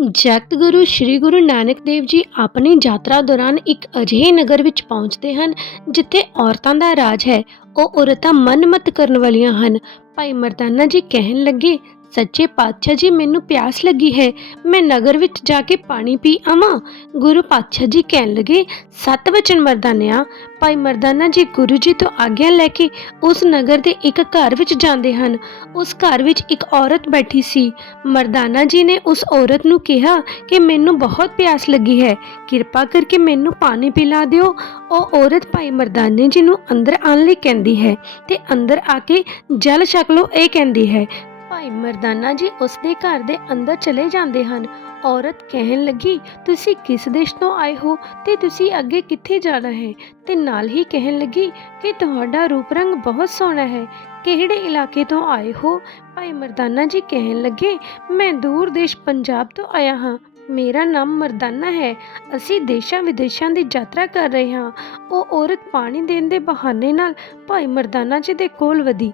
ਜਗਤ ਗੁਰੂ ਸ੍ਰੀ ਗੁਰੂ ਨਾਨਕ ਦੇਵ ਜੀ ਆਪਣੀ ਯਾਤਰਾ ਦੌਰਾਨ ਇੱਕ ਅਜਿਹੇ ਨਗਰ ਵਿੱਚ ਪਹੁੰਚਦੇ ਹਨ, ਜਿੱਥੇ ਔਰਤਾਂ ਦਾ ਰਾਜ ਹੈ। ਉਹ ਔਰਤਾਂ ਮਨਮਤ ਕਰਨ ਵਾਲੀਆਂ ਹਨ। ਭਾਈ ਮਰਦਾਨਾ ਜੀ ਕਹਿਣ ਲੱਗੇ ਸੱਚੇ ਪਾਤਸ਼ਾਹ ਜੀ, ਮੈਨੂੰ ਪਿਆਸ ਲੱਗੀ ਹੈ। ਮੈਂ ਨਗਰ ਵਿੱਚ ਜਾ ਕੇ ਪਾਣੀ ਪੀ ਆਵਾਂ। ਗੁਰੂ ਪਾਤਸ਼ਾਹ ਜੀ ਕਹਿਣ ਲੱਗੇ, ਸਤ ਵਚਨ ਮਰਦਾਨਿਆ, ਭਾਈ ਮਰਦਾਨਾ ਜੀ ਗੁਰੂ ਜੀ ਤੋਂ ਆਗਿਆ ਲੈ ਕੇ ਉਸ ਨਗਰ ਦੇ ਇੱਕ ਘਰ ਵਿੱਚ ਜਾਂਦੇ ਹਨ। ਉਸ ਘਰ ਵਿੱਚ ਇੱਕ ਔਰਤ ਬੈਠੀ ਸੀ। ਮਰਦਾਨਾ ਜੀ ਨੇ ਉਸ ਔਰਤ ਨੂੰ ਕਿਹਾ ਕਿ ਮੈਨੂੰ ਬਹੁਤ ਪਿਆਸ ਲੱਗੀ ਹੈ। ਕਿਰਪਾ ਕਰਕੇ ਮੈਨੂੰ ਪਾਣੀ ਪਿਲਾ ਦਿਓ। ਉਹ ਔਰਤ ਭਾਈ ਮਰਦਾਨੇ ਜੀ ਨੂੰ ਅੰਦਰ ਆਉਣ ਲਈ ਕਹਿੰਦੀ ਹੈ ਤੇ ਅੰਦਰ ਆ ਕੇ, ਜਲ ਛਕ ਲਓ, ਇਹ ਕਹਿੰਦੀ ਹੈ। ਭਾਈ ਮਰਦਾਨਾ ਜੀ ਉਸ ਦੇ ਘਰ ਦੇ ਅੰਦਰ ਚਲੇ ਜਾਂਦੇ ਹਨ। ਔਰਤ ਕਹਿਣ ਲੱਗੀ, ਤੁਸੀਂ ਕਿਸ ਦੇਸ਼ ਤੋਂ ਆਏ ਹੋ ਤੇ ਤੁਸੀਂ ਅੱਗੇ ਕਿੱਥੇ ਜਾਣਾ ਹੈ? ਤੇ ਨਾਲ ਹੀ ਕਹਿਣ ਲੱਗੀ ਕਿ, ਤੁਹਾਡਾ ਰੂਪ ਰੰਗ ਬਹੁਤ ਸੋਹਣਾ ਹੈ। ਕਿਹੜੇ ਇਲਾਕੇ ਤੋਂ ਆਏ ਹੋ? ਭਾਈ ਮਰਦਾਨਾ ਜੀ ਕਹਿਣ ਲੱਗੇ, ਮੈਂ ਦੂਰ ਦੇਸ਼ ਪੰਜਾਬ ਤੋਂ ਆਇਆ ਹਾਂ। ਮੇਰਾ ਨਾਮ ਮਰਦਾਨਾ ਹੈ। ਅਸੀਂ ਦੇਸ਼ਾਂ ਵਿਦੇਸ਼ਾਂ ਦੀ ਯਾਤਰਾ ਕਰ ਰਹੇ ਹਾਂ। ਉਹ ਔਰਤ ਪਾਣੀ ਦੇਣ ਦੇ ਬਹਾਨੇ ਨਾਲ ਭਾਈ ਮਰਦਾਨਾ ਜੀ ਦੇ ਕੋਲ ਵਧੀ।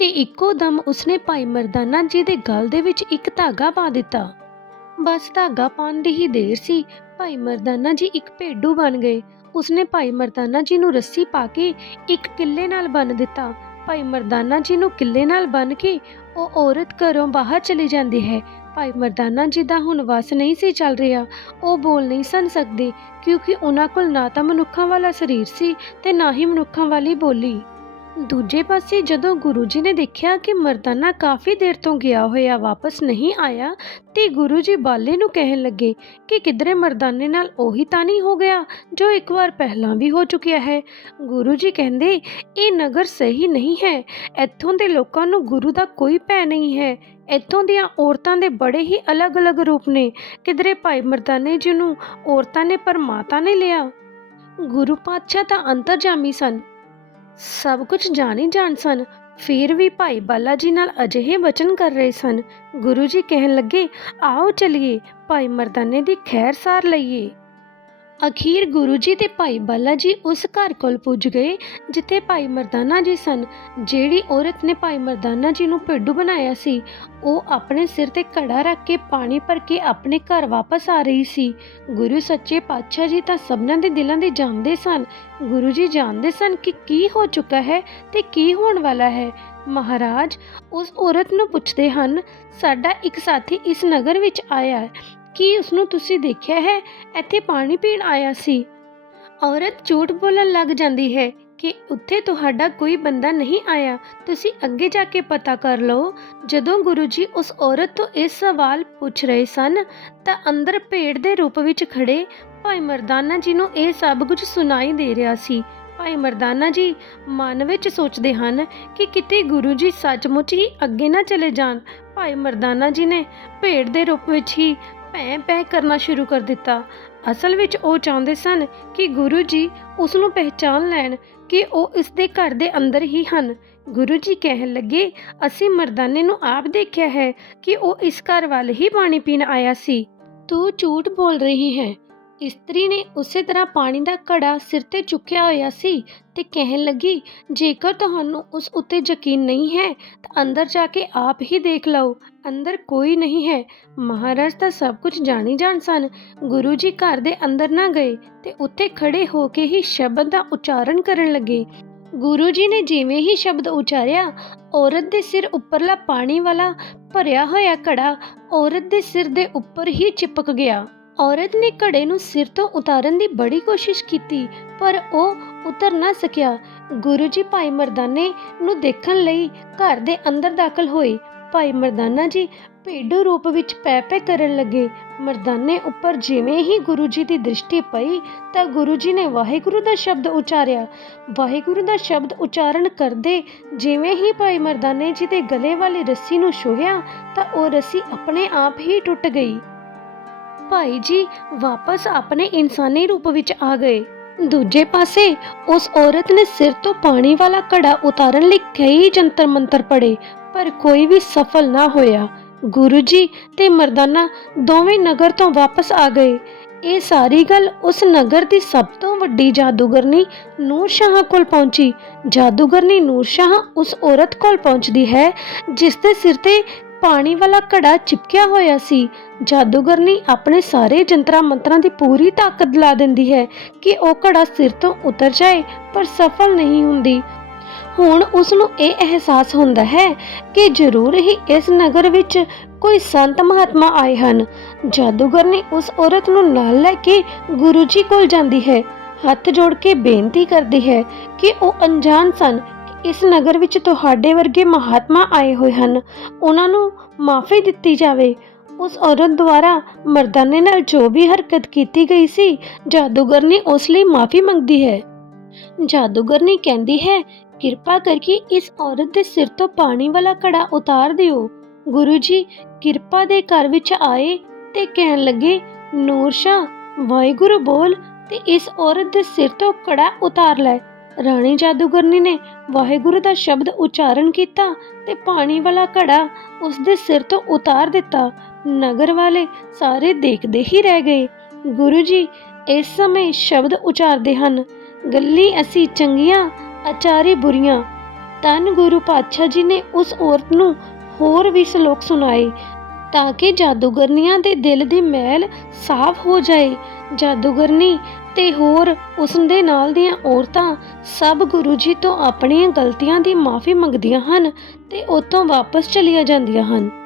ਤੇ ਇੱਕੋ ਦਮ ਉਸਨੇ ਭਾਈ ਮਰਦਾਨਾ ਜੀ ਦੇ ਗਲ ਦੇ ਵਿੱਚ ਇੱਕ ਧਾਗਾ ਪਾ ਦਿੱਤਾ। ਬਸ ਧਾਗਾ ਪਾਉਣ ਦੀ ਹੀ ਦੇਰ ਸੀ। ਭਾਈ ਮਰਦਾਨਾ ਜੀ ਇੱਕ ਭੇਡੂ ਬਣ ਗਏ। ਉਸਨੇ ਭਾਈ ਮਰਦਾਨਾ ਜੀ ਨੂੰ ਰੱਸੀ ਪਾ ਕੇ ਇੱਕ ਕਿੱਲੇ ਨਾਲ ਬੰਨ ਦਿੱਤਾ। ਭਾਈ ਮਰਦਾਨਾ ਜੀ ਨੂੰ ਕਿੱਲੇ ਨਾਲ ਬੰਨ ਕੇ ਉਹ ਔਰਤ ਘਰੋਂ ਬਾਹਰ ਚਲੀ ਜਾਂਦੀ ਹੈ। ਭਾਈ ਮਰਦਾਨਾ ਜੀ ਦਾ ਹੁਣ ਵਸ ਨਹੀਂ ਸੀ ਚੱਲ ਰਿਹਾ। ਉਹ ਬੋਲ ਨਹੀਂ ਸਨ ਸਕਦੇ, ਕਿਉਂਕਿ ਉਹਨਾਂ ਕੋਲ ਨਾ ਤਾਂ ਮਨੁੱਖਾਂ ਵਾਲਾ ਸਰੀਰ ਸੀ ਤੇ ਨਾ ਹੀ ਮਨੁੱਖਾਂ ਵਾਲੀ ਬੋਲੀ। ਦੂਜੇ ਪਾਸੇ ਜਦੋਂ ਗੁਰੂ ਜੀ ਨੇ ਦੇਖਿਆ ਕਿ ਮਰਦਾਨਾ ਕਾਫੀ ਦੇਰ ਤੋਂ ਗਿਆ ਹੋਇਆ, ਵਾਪਸ ਨਹੀਂ ਆਇਆ, ਤੇ ਗੁਰੂ ਜੀ ਬਾਲੇ ਨੂੰ ਕਹਿਣ ਲੱਗੇ ਕਿ ਕਿਧਰੇ ਮਰਦਾਨੇ ਨਾਲ ਉਹੀ ਤਾਂ ਨਹੀਂ ਹੋ ਗਿਆ, ਜੋ ਇੱਕ ਵਾਰ ਪਹਿਲਾਂ ਵੀ ਹੋ ਚੁੱਕਿਆ ਹੈ। ਗੁਰੂ ਜੀ ਕਹਿੰਦੇ, ਇਹ ਨਗਰ ਸਹੀ ਨਹੀਂ ਹੈ। ਇੱਥੋਂ ਦੇ ਲੋਕਾਂ ਨੂੰ ਗੁਰੂ ਦਾ ਕੋਈ ਭੈ ਨਹੀਂ ਹੈ। ਇੱਥੋਂ ਦੀਆਂ ਔਰਤਾਂ ਦੇ ਬੜੇ ਹੀ ਅਲੱਗ-ਅਲੱਗ ਰੂਪ ਨੇ। ਕਿਧਰੇ ਭਾਈ ਮਰਦਾਨੇ ਜੀ ਨੂੰ ਔਰਤਾਂ ਨੇ ਪਰਮਾਤਾ ਨੇ ਲਿਆ। ਗੁਰੂ ਪਾਤਸ਼ਾਹ ਤਾਂ ਅੰਤਰਜਾਮੀ ਸਨ। ਸਭ ਕੁਝ ਜਾਣੀ ਜਾਣ ਸਨ। ਫਿਰ ਵੀ ਭਾਈ ਬਾਲਾ ਜੀ ਨਾਲ ਅਜਿਹੇ ਵਚਨ ਕਰ ਰਹੇ ਸਨ। ਗੁਰੂ ਜੀ ਕਹਿਣ ਲੱਗੇ, ਆਓ ਚਲਿਏ, ਭਾਈ ਮਰਦਾਨੇ ਦੀ ਖੈਰ ਸਾਰ ਲਈਏ। ਅਖੀਰ ਗੁਰੂ ਜੀ ਤੇ ਭਾਈ ਬਾਲਾ ਜੀ ਉਸ ਘਰ ਕੋਲ ਪੁੱਜ ਗਏ, ਜਿੱਥੇ ਭਾਈ ਮਰਦਾਨਾ ਜੀ ਸਨ। ਜਿਹੜੀ ਔਰਤ ਨੇ ਭਾਈ ਮਰਦਾਨਾ ਜੀ ਨੂੰ ਭੇਡੂ ਬਣਾਇਆ ਸੀ, ਉਹ ਆਪਣੇ ਸਿਰ ਤੇ ਘੜਾ ਰੱਖ ਕੇ ਪਾਣੀ ਭਰ ਕੇ ਆਪਣੇ ਘਰ ਵਾਪਸ ਆ ਰਹੀ ਸੀ। ਗੁਰੂ ਸੱਚੇ ਪਾਤਸ਼ਾਹ ਜੀ ਤਾਂ ਸਭਨਾਂ ਦੇ ਦਿਲਾਂ ਦੇ ਜਾਣਦੇ ਸਨ। ਗੁਰੂ ਜੀ ਜਾਣਦੇ ਸਨ ਕਿ ਕੀ ਹੋ ਚੁੱਕਾ ਹੈ ਤੇ ਕੀ ਹੋਣ ਵਾਲਾ ਹੈ। ਮਹਾਰਾਜ, ਉਸ ਔਰਤ ਨੂੰ ਪੁੱਛਦੇ ਹਨ, ਸਾਡਾ ਇੱਕ ਸਾਥੀ ਇਸ ਨਗਰ ਵਿੱਚ ਆਇਆ ਕੀ ਉਸ ਨੂੰ ਤੁਸੀਂ ਦੇਖਿਆ ਹੈ? ਇੱਥੇ ਪਾਣੀ ਪੀਣ ਆਇਆ ਸੀ। ਔਰਤ ਝੂਠ ਬੋਲਣ ਲੱਗ ਜਾਂਦੀ ਹੈ ਕਿ ਉੱਥੇ ਤੁਹਾਡਾ ਕੋਈ ਬੰਦਾ ਨਹੀਂ ਆਇਆ। ਤੁਸੀਂ ਅੱਗੇ ਜਾ ਕੇ ਪਤਾ ਕਰ ਲਓ, ਜਦੋਂ ਗੁਰੂ ਜੀ ਉਸ ਔਰਤ ਤੋਂ ਇਹ ਸਵਾਲ ਪੁੱਛ ਰਹੇ ਸਨ, ਤਾਂ ਅੰਦਰ ਭੇਡ ਦੇ ਰੂਪ ਵਿੱਚ ਖੜੇ ਭਾਈ ਮਰਦਾਨਾ ਜੀ ਨੂੰ ਇਹ ਸਭ ਕੁਝ ਸੁਣਾਈ ਦੇ ਰਿਹਾ ਸੀ। ਭਾਈ ਮਰਦਾਨਾ ਜੀ ਮਨ ਵਿੱਚ ਸੋਚਦੇ ਹਨ ਕਿ ਕਿਤੇ ਗੁਰੂ ਜੀ ਸੱਚਮੁੱਚ ਹੀ ਅੱਗੇ ਨਾ ਚਲੇ ਜਾਣ। ਭਾਈ ਮਰਦਾਨਾ ਜੀ ਨੇ ਭੇਡ ਦੇ ਰੂਪ ਵਿੱਚ ਹੀ ਭੈ ਭੈਂ ਕਰਨਾ ਸ਼ੁਰੂ ਕਰ ਦਿੱਤਾ। ਅਸਲ ਵਿੱਚ ਉਹ ਚਾਹੁੰਦੇ ਸਨ ਕਿ ਗੁਰੂ ਜੀ ਉਸ ਨੂੰ ਪਹਿਚਾਨ ਲੈਣ ਕਿ ਉਹ ਇਸ ਦੇ ਘਰ ਦੇ ਅੰਦਰ ਹੀ ਹਨ। ਗੁਰੂ ਜੀ ਕਹਿਣ ਲੱਗੇ, ਅਸੀਂ ਮਰਦਾਨੇ ਨੂੰ ਆਪ ਦੇਖਿਆ ਹੈ ਕਿ ਉਹ ਇਸ ਘਰ ਵੱਲ ਹੀ ਪਾਣੀ ਪੀਣ ਆਇਆ ਸੀ। ਤੂੰ ਝੂਠ ਬੋਲ ਰਹੀ ਹੈ। ਇਸਤਰੀ ਨੇ ਉਸੇ ਤਰ੍ਹਾਂ ਪਾਣੀ ਦਾ ਘੜਾ ਸਿਰ ਤੇ ਚੁੱਕਿਆ ਹੋਇਆ ਸੀ ਤੇ ਕਹਿਣ ਲੱਗੀ, ਜੇਕਰ ਤੁਹਾਨੂੰ ਉਸ ਉੱਤੇ ਯਕੀਨ ਨਹੀਂ ਹੈ, ਤਾਂ ਅੰਦਰ ਜਾ ਕੇ ਆਪ ਹੀ ਦੇਖ ਲਓ। ਅੰਦਰ ਕੋਈ ਨਹੀਂ ਹੈ। ਮਹਾਰਾਜ ਤਾਂ ਸਭ ਕੁਝ ਜਾਣੀ ਜਾਣ ਸਨ। ਗੁਰੂ ਜੀ ਘਰ ਦੇ ਅੰਦਰ ਨਾ ਗਏ ਤੇ ਉੱਥੇ ਖੜੇ ਹੋ ਕੇ ਹੀ ਸ਼ਬਦ ਦਾ ਉਚਾਰਨ ਕਰਨ ਲੱਗੇ। ਗੁਰੂ ਜੀ ਨੇ ਜਿਵੇਂ ਹੀ ਸ਼ਬਦ ਉਚਾਰਿਆ, ਔਰਤ ਦੇ ਸਿਰ ਉੱਪਰਲਾ ਪਾਣੀ ਵਾਲਾ ਭਰਿਆ ਹੋਇਆ ਘੜਾ ਔਰਤ ਦੇ ਸਿਰ ਦੇ ਉੱਪਰ ਹੀ ਚਿਪਕ ਗਿਆ। ਔਰਤ ਨੇ ਘੜੇ ਨੂੰ ਸਿਰ ਤੋਂ ਉਤਾਰਨ ਦੀ ਬੜੀ ਕੋਸ਼ਿਸ਼ ਕੀਤੀ, ਪਰ ਉਹ ਉਤਰ ਨਾ ਸਕਿਆ। ਗੁਰੂ ਜੀ ਭਾਈ ਮਰਦਾਨੇ ਨੂੰ ਦੇਖਣ ਲਈ ਘਰ ਦੇ ਅੰਦਰ ਦਾਖਲ ਹੋਏ। ਭਾਈ ਮਰਦਾਨਾ ਜੀ ਭੇਡੂ ਰੂਪ ਵਿੱਚ ਪੈ ਪੈ ਕਰਨ ਲੱਗੇ। ਮਰਦਾਨੇ ਉੱਪਰ ਜਿਵੇਂ ਹੀ ਗੁਰੂ ਜੀ ਦੀ ਦ੍ਰਿਸ਼ਟੀ ਪਈ, ਤਾਂ ਗੁਰੂ ਜੀ ਨੇ ਵਾਹਿਗੁਰੂ ਦਾ ਸ਼ਬਦ ਉਚਾਰਿਆ। ਵਾਹਿਗੁਰੂ ਦਾ ਸ਼ਬਦ ਉਚਾਰਨ ਕਰਦੇ ਜਿਵੇਂ ਹੀ ਭਾਈ ਮਰਦਾਨੇ ਜੀ ਦੇ ਗਲੇ ਵਾਲੀ ਰੱਸੀ ਨੂੰ ਛੋਹਿਆ, ਤਾਂ ਉਹ ਰੱਸੀ ਆਪਣੇ ਆਪ ਹੀ ਟੁੱਟ ਗਈ। ਭਾਈ ਜੀ ਵਾਪਸ ਆਪਣੇ ਇਨਸਾਨੀ ਰੂਪ ਵਿੱਚ ਆ ਗਏ। ਦੂਜੇ ਪਾਸੇ ਉਸ ਔਰਤ ਨੇ ਸਿਰ ਤੋਂ ਪਾਣੀ ਵਾਲਾ ਘੜਾ ਉਤਾਰਨ ਲਈ ਕਈ ਜੰਤਰ ਮੰਤਰ ਪੜੇ ਪਰ ਕੋਈ ਵੀ ਸਫਲ ਨਾ ਹੋਇਆ। ਗੁਰੂ ਜੀ ਤੇ ਮਰਦਾਨਾ ਦੋਵੇਂ ਨਗਰ ਤੋਂ ਵਾਪਸ ਆ ਗਏ। ਇਹ ਸਾਰੀ ਗੱਲ ਉਸ ਨਗਰ ਦੀ ਸਭ ਤੋਂ ਵੱਡੀ ਜਾਦੂਗਰਨੀ ਨੂਰ ਸ਼ਾਹ ਕੋਲ ਪਹੁੰਚੀ। ਜਾਦੂਗਰਨੀ ਨੂਰ ਸ਼ਾਹ ਉਸ ਔਰਤ ਕੋਲ ਪਹੁੰਚਦੀ ਹੈ ਜਿਸ ਦੇ ਸਿਰ ਤੇ ਪਾਣੀ ਵਾਲਾ ਘੜਾ ਚਿਪਕਿਆ ਹੋਇਆ ਸੀ। ਜਾਦੂਗਰਨੀ ਆਪਣੇ ਸਾਰੇ ਜੰਤਰਾਂ ਮੰਤਰਾਂ ਦੀ ਪੂਰੀ ਤਾਕਤ ਲਾ ਦਿੰਦੀ ਹੈ ਕਿ ਉਹ ਘੜਾ ਸਿਰ ਤੋਂ ਉਤਰ ਜਾਏ, ਪਰ ਸਫਲ ਨਹੀਂ ਹੁੰਦੀ। ਹੁਣ ਉਸ ਨੂੰ ਇਹ ਅਹਿਸਾਸ ਹੁੰਦਾ ਹੈ ਕਿ ਜ਼ਰੂਰ ਹੀ ਇਸ ਨਗਰ ਵਿੱਚ ਕੋਈ ਸੰਤ ਮਹਾਤਮਾ ਆਏ ਹਨ। ਜਾਦੂਗਰ ਨੇ ਉਸ ਔਰਤ ਨੂੰ ਨਾਲ ਲੈ ਕੇ ਗੁਰੂ ਜੀ ਕੋਲ ਜਾਂਦੀ ਹੈ। ਹੱਥ ਜੋੜ ਕੇ ਬੇਨਤੀ ਕਰਦੀ ਹੈ ਕਿ ਉਹ ਅਣਜਾਣ ਸਨ ਇਸ ਨਗਰ ਵਿੱਚ ਤੁਹਾਡੇ ਵਰਗੇ ਮਹਾਤਮਾ ਆਏ ਹੋਏ ਹਨ। ਉਹਨਾਂ ਨੂੰ ਮਾਫੀ ਦਿੱਤੀ ਜਾਵੇ। ਉਸ ਔਰਤ ਦੁਆਰਾ ਮਰਦਾਨੇ ਨਾਲ ਜੋ ਵੀ ਹਰਕਤ ਕੀਤੀ ਗਈ ਸੀ ਜਾਦੂਗਰਨੀ ਉਸ ਲਈ ਮਾਫੀ ਮੰਗਦੀ ਹੈ। ਜਾਦੂਗਰਨੀ ਕਹਿੰਦੀ ਹੈ, ਕਿਰਪਾ ਕਰਕੇ ਇਸ ਔਰਤ ਦੇ ਸਿਰ ਤੋਂ ਪਾਣੀ ਵਾਲਾ ਘੜਾ ਉਤਾਰ ਦਿਓ। ਗੁਰੂ ਜੀ, ਕਿਰਪਾ ਦੇ ਘਰ ਵਿੱਚ ਆਏ ਤੇ ਕਹਿਣ ਲੱਗੇ, ਨੂਰ ਸ਼ਾ ਵਾਹਿਗੁਰੂ ਬੋਲ ਤੇ ਇਸ ਔਰਤ ਦੇ ਸਿਰ ਤੋਂ ਕੜਾ ਉਤਾਰ ਲੈ। ਰਾਣੀ ਜਾਦੂਗਰਨੀ ਨੇ ਵਾਹਿਗੁਰੂ ਦਾ ਸ਼ਬਦ ਉਚਾਰਨ ਕੀਤਾ ਤੇ ਪਾਣੀ ਵਾਲਾ ਘੜਾ ਉਸ ਦੇ ਸਿਰ ਤੋਂ ਉਤਾਰ ਦਿੱਤਾ। ਨਗਰ ਵਾਲੇ ਸਾਰੇ ਦੇਖਦੇ ਹੀ ਰਹਿ ਗਏ। ਗੁਰੂ ਜੀ ਇਸ ਸਮੇਂ ਸ਼ਬਦ ਉਚਾਰਦੇ ਹਨ, ਗੱਲੀ ਅਸੀਂ ਚੰਗੀਆਂ, ਅਚਾਰੀ ਬੁਰੀਆਂ। ਤਨ ਗੁਰੂ ਪਾਤਸ਼ਾਹ ਜੀ ਨੇ ਉਸ ਔਰਤ ਨੂੰ ਹੋਰ ਵੀ ਸ਼ਲੋਕ ਸੁਣਾਏ, ਤਾਂ ਕਿ ਜਾਦੂਗਰਨੀਆਂ ਦੇ ਦਿਲ ਦੀ ਮੈਲ ਸਾਫ਼ ਹੋ ਜਾਏ। ਜਾਦੂਗਰਨੀ ਤੇ ਹੋਰ ਉਸ ਦੇ ਨਾਲ ਦੀਆਂ ਔਰਤਾਂ ਸਭ ਗੁਰੂ ਜੀ ਤੋਂ ਆਪਣੀਆਂ ਗਲਤੀਆਂ ਦੀ ਮਾਫੀ ਮੰਗਦੀਆਂ ਹਨ ਤੇ ਉਤੋਂ ਵਾਪਸ ਚਲੀਆਂ ਜਾਂਦੀਆਂ ਹਨ।